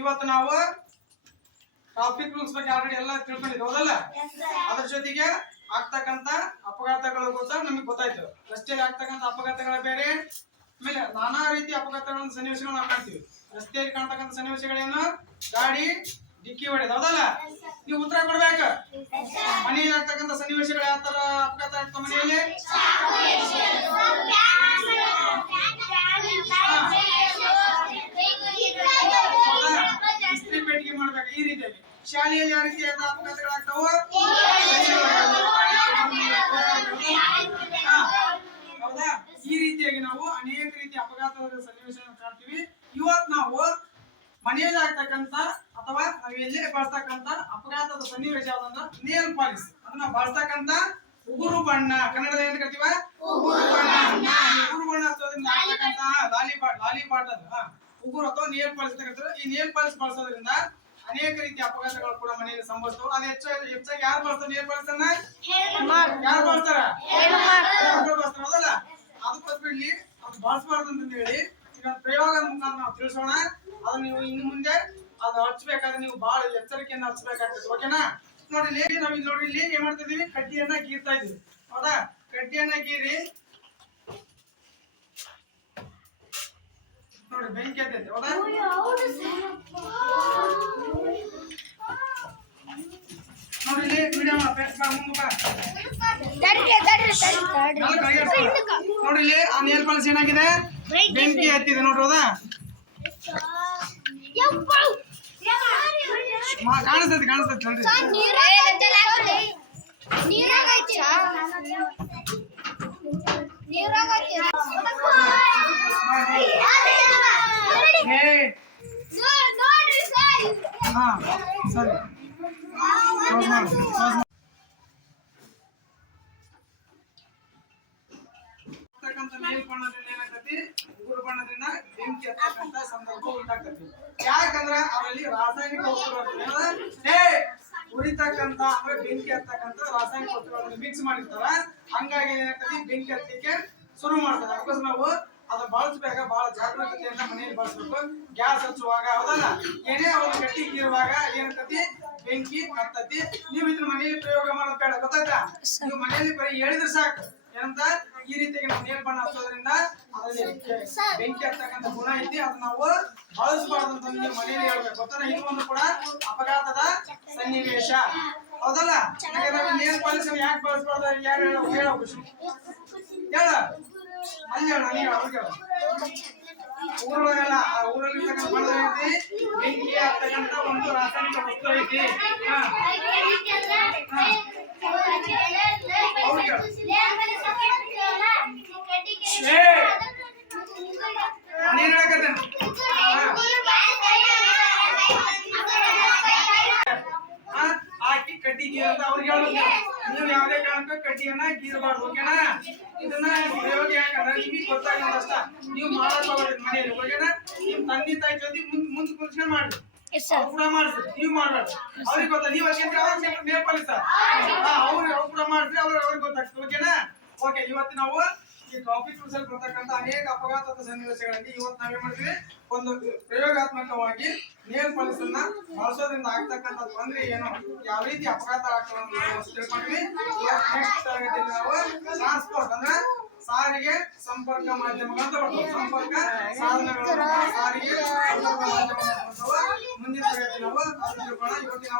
ಇವತ್ತು ನಾವು traffic rules ಬಗ್ಗೆ ಆಲ್ರೆಡಿ ಎಲ್ಲ ತಿಳ್ಕೊಂಡಿದ್ವಿ ಹೌದಲ್ಲ? ಅದ್ರ ಜೊತೆಗೆ ಆಗ್ತಕ್ಕಂತ ಅಪಘಾತಗಳು ಕೂಡ ನಮಗೆ ಗೊತ್ತಾಯ್ತು. ರಸ್ತೆಯಲ್ಲಿ ಆಗ್ತಕ್ಕಂಥ ಅಪಘಾತಗಳ ಬೇರೆ ಆಮೇಲೆ ನಾನಾ ರೀತಿ ಅಪಘಾತಗಳ ಸನ್ನಿವೇಶಗಳು ನಾವು ಕಾಣ್ತೀವಿ. ರಸ್ತೆಯಲ್ಲಿ ಕಾಣ್ತಕ್ಕಂಥ ಸನ್ನಿವೇಶಗಳೇನು? ಗಾಡಿ ಡಿಕ್ಕಿ ಹೊಡೆದ ಹೌದಲ್ಲ? ನೀವು ಉತ್ತರ ಕೊಡ್ಬೇಕು? ಮನೆಯಲ್ಲಿ ಆಗ್ತಕ್ಕಂಥ ಸನ್ನಿವೇಶಗಳು ಯಾವ ತರ ಅಪಘಾತ ಆಗ್ತಾವ ಮನೆಯಲ್ಲಿ? ಯಾವ ರೀತಿಯಾದ ಅಪಘಾತಗಳಾಗ್ತಾವ ಹೌದಾ? ಈ ರೀತಿಯಾಗಿ ನಾವು ಅನೇಕ ರೀತಿಯ ಅಪಘಾತದ ಸನ್ನಿವೇಶ ಕಾಣ್ತೀವಿ. ಇವತ್ ನಾವು ಮನೆಯಲ್ಲಿ ಆಗ್ತಕ್ಕಂತ ಅಥವಾ ನಾವು ಎಲ್ಲೇ ಬಳಸ್ತಕ್ಕಂತ ಅಪಘಾತದ ಸನ್ನಿವೇಶ ಯಾವ್ದಂದ್ರ ನೇಲ್ ಪಾಲಿಸ್. ಅದನ್ನ ಬಳಸ್ತಕ್ಕಂತ ಉಗುರು ಬಣ್ಣ. ಕನ್ನಡದ ಏನ್ ಕರಿತೀವ? ಉಗುರು ಬಣ್ಣ. ಉಗುರು ಬಣ್ಣ ಹಚ್ಚೋದ್ರಿಂದ ಪಾಟ್ ಲಾಲಿ ಪಾಟ್ ಲಾಲಿ ಬಾಟಲ್. ಉಗುರು ಅಥವಾ ನೇಲ್ ಪಾಲಿಸ್ ಅಂತ ಕರಿತಾರೆ ಈ ನೇಲ್ ಪಾಲಿಸ್ ಬಳಸೋದ್ರಿಂದ ಅನೇಕ ರೀತಿಯ ಅಪಘಾತಗಳು ಕೂಡ ಮನೆಯಲ್ಲಿ ಸಂಭವಿಸ್ತವೆ ಅದು ಹೆಚ್ಚು ಹೆಚ್ಚಾಗಿ ಯಾರು ಬಳಸ್ತಾರೆ? ನೀರು ಅನ್ನ ಯಾರು ಬಳಸ್ತಾರ? ಅದು ಬಳಸ್ತಾರ? ಹೌದಲ್ಲ? ಅದಕ್ಕೋಸ್ಕರ ಇಲ್ಲಿ ಅದು ಬಳಸಬಾರ್ದು ಅಂತ ಹೇಳಿ ಈಗ ಪ್ರಯೋಗದ ಮುಖಾಂತರ ನಾವು ತಿಳಿಸೋಣ. ಅದನ್ನ ನೀವು ಇನ್ನು ಮುಂದೆ ಅದು ಹಚ್ಚಬೇಕಾದ್ರೆ ನೀವು ಬಹಳ ಎಚ್ಚರಿಕೆಯನ್ನು ಹಚ್ಚಬೇಕಾಗ್ತದೆ ಓಕೆನಾ ನೋಡಿ ಇಲ್ಲಿ ನಾವು ಇಲ್ಲಿ ನೋಡಿ ಇಲ್ಲಿ ಏನ್ ಮಾಡ್ತಾ ಇದೀವಿ? ಕಡ್ಡಿಯನ್ನ ಗೀರ್ತಾ ಇದೀವಿ. ಹೌದಾ? ಕಡ್ಡಿಯನ್ನ ಗೀರಿ ನೋಡಿ ಬೆಂಕಿ ಹತ್ತೈತೆ ಹೌದಾ? ನೋಡಿ ಇಲ್ಲಿ ಆ ನೇಲ್ ಪಾಲಿಸ್ ಏನಾಗಿದೆ? ಬೆಂಕಿ ಹತ್ತಿದೆ ನೋಡ್ರಿ ಹೌದಾ ಮಾ- ಕಾಣಿಸ್ತೈತಿ ಕಾಣಿಸ್ತೈತಿ ನೋಡ್ರಿ. ಹೇ. ಹಾ ಸರಿ. ಮೇಲ್ ಬಣ್ಣದಿಂದ ಏನಾಗ್ತತಿ? ಉಗುರು ಬಣ್ಣದಿಂದ ಬೆಂಕಿ ಹತ್ತಕ್ಕಂತ ಸಂದರ್ಭ ಉಂಟಾಗ್ತತಿ. ಯಾಕಂದ್ರ ಅವರಲ್ಲಿ ರಾಸಾಯನಿಕ ಉರಿತಕ್ಕಂತ ಅಂದ್ರೆ ಬೆಂಕಿ ಹತ್ತಕ್ಕಂತ ರಾಸಾಯನಿಕ ವಸ್ತುಗಳನ್ನು ಮಿಕ್ಸ್ ಮಾಡಿರ್ತಾರ. ಹಂಗಾಗಿ ಏನಾಗ್ತದೆ ಬೆಂಕಿ ಹತ್ತಲಿಕ್ಕೆ ಶುರು ಮಾಡ್ತಾರೆ. ಅದಕ್ಕೋಸ್ಕರ ನಾವು ಅದ ಬಳಸಬೇಕ ಬಹಳ ಜಾಗರೂಕತೆಯಿಂದ ಮನೆಯಲ್ಲಿ ಬಳಸಬೇಕು. ಗ್ಯಾಸ್ ಹಚ್ಚುವಾಗ ಹೌದಲ್ಲ? ಏನೇ ಒಂದು ಗಟ್ಟಿ ಕೀರುವಾಗ ಏನಂತತಿ ಬೆಂಕಿ ಹತ್ತತಿ. ನೀವು ಇದ್ರ ಮನೆಯಲ್ಲಿ ಪ್ರಯೋಗ ಮಾಡೋದ್ ಬೇಡ. ಗೊತ್ತಾಯ್ತಾ? ನೀವು ಮನೆಯಲ್ಲಿ ಬರೀ ಹೇಳಿದ್ರೆ ಸಾಕು. ಏನಂತ ಈ ರೀತಿಯಾಗಿ ನಾವು ನೇಲ್ ಹಚ್ಚೋದ್ರಿಂದ ಅದರಲ್ಲಿ ಬೆಂಕಿ ಹತ್ತಕ್ಕಂತ ಗುಣ ಐತಿ. ಅದನ್ನ ನಾವು ಬಳಸಬಾರ್ದು ಅಂತ ನೀವು ಮನೆಯಲ್ಲಿ ಹೇಳ್ಬೇಕು. ಇದು ಒಂದು ಕೂಡ ಅಪಘಾತದ ಸನ್ನಿವೇಶ. ಹೌದಲ್ಲ? ನೇಲ್ ಪಾಲಿಸ್ ಯಾಕೆ ಬಳಸಬಾರ್ದು ಯಾರು ಹೇಳೋ ಹೇಳೋ. ಹೇಳ ಅಲ್ಲಿ ಹೇಳ ನೀ ಅವ್ರಿಗೆ ಊರೊಳಗೆಲ್ಲ, ಆ ಊರಲ್ಲಿ ಬೆಂಕಿ ಹತ್ತಕ್ಕಂತ ಒಂದು ರಾಸಾಯನಿಕ ವಸ್ತು ಐತಿ ಹಾ ಏ ನೀನ್ ಹೇಳಕತ್ತೇನೆ ಆ, ಹಾಕಿ ಕಡ್ಡಿ ಗೀರದ ಅಂತ ಅವ್ರಿಗೆ ಹೇಳ್ಬೇಕು ನೀವು ಯಾವುದೇ ಕಾರಣಕ್ಕೂ ಕಡ್ಡಿಯನ್ನ ಗೀರಬಾರ್ದು ಓಕೆನಾ? ಇದನ್ನ ಪ್ರಯೋಗ ಯಾಕಂದ್ರೆ ನಿಮಗೆ ಗೊತ್ತಾಗಲ್ಲ ಅಷ್ಟ. ನೀವು ಮಾಡಕ್ ಹೋಗ್ರಿ ಮನೆಯಲ್ಲಿ ಓಕೆನಾ? ನಿಮ್ ತಂದೆ ತಾಯಿ ಜೊತೆ ಮುಂದ್ ಮುಂದ್ ಕುರ್ಸ್ಕೊಂಡ್ ಮಾಡ್ರಿ. ಕೂಡ ಮಾಡ್ರಿ ನೀವು ಮಾಡ್ಬೇಡಿ ಅವ್ರಿಗೆ ಗೊತ್ತಾ? ನೀವು ಅವ್ರ ಅವಾಗ ನೇಪಾಲಿಸ ಅವ್ರು ಅವ್ರು ಕೂಡ ಮಾಡಿಸ್ರಿ ಅವ್ರ ಅವ್ರಿಗೆ ಗೊತ್ತಾಗ್ತದೆ ಓಕೆನಾ? ಓಕೆ ಇವತ್ತು ನಾವು ಈ ಟಾಪಿಕ್ ತುಳಸಲ್ಲಿ ಬರ್ತಕ್ಕಂಥ ಅನೇಕ ಅಪಘಾತದ ಸನ್ನಿವೇಶಗಳಲ್ಲಿ ಇವತ್ತು ನಾವೇನ್ ಮಾಡ್ತೀವಿ? ಒಂದು ಪ್ರಯೋಗಾತ್ಮಕವಾಗಿ ನೇರ್ ಪಾಲಿಸ್ ಬಳಸೋದ್ರಿಂದ ಆಗ್ತಕ್ಕಂಥ ತೊಂದರೆ ಏನು? ಯಾವ ರೀತಿ ಅಪಘಾತ ಆಗ್ತದೆ ನಾವು ಅಂದ್ರೆ ಸಾರಿಗೆ ಸಂಪರ್ಕ ಮಾಧ್ಯಮಗಳು ಅಂತ ಬರ್ತವೆ ಸಂಪರ್ಕ ಸಾಧನಗಳು ಸಾರಿಗೆ ಮುಂದಿನ ತರಗತಿ ನಾವು ಇವತ್ತಿನ